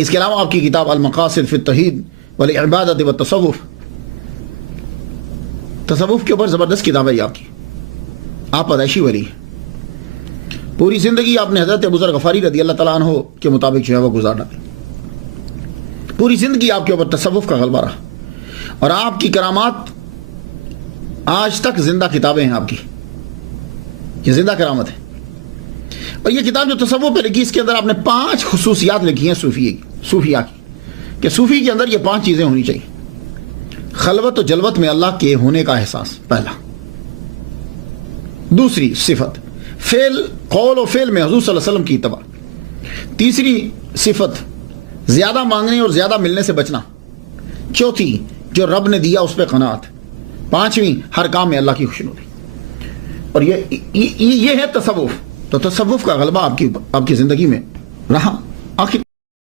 اس کے علاوہ آپ کی کتاب المقاصد فی التوحید والعبادۃ والتصوف، تصوف کے اوپر زبردست کتاب ہے یہ آپ کی. آپ پیدائشی ولی ہیں، پوری زندگی آپ نے حضرت ابوذر غفاری رضی اللہ تعالیٰ عنہ کے مطابق جو ہے وہ گزار ڈالی. پوری زندگی آپ کے اوپر تصوف کا غلبہ رہا، اور آپ کی کرامات آج تک زندہ کتابیں ہیں آپ کی، یہ زندہ کرامت ہے. اور یہ کتاب جو تصوف پہ لکھی، اس کے اندر آپ نے 5 خصوصیات لکھی ہیں صوفیہ کی، کہ صوفی کے اندر یہ 5 چیزیں ہونی چاہیے. خلوت و جلوت میں اللہ کے ہونے کا احساس، پہلا. دوسری صفت قول و فعل میں حضور صلی اللہ علیہ وسلم کی اتباع. تیسری صفت زیادہ مانگنے اور زیادہ ملنے سے بچنا. چوتھی جو رب نے دیا اس پہ قناعت. 5ویں ہر کام میں اللہ کی خوشنودی. اور یہ ہے تصوف. تو تصوف کا غلبہ آپ کی زندگی میں رہا. آخر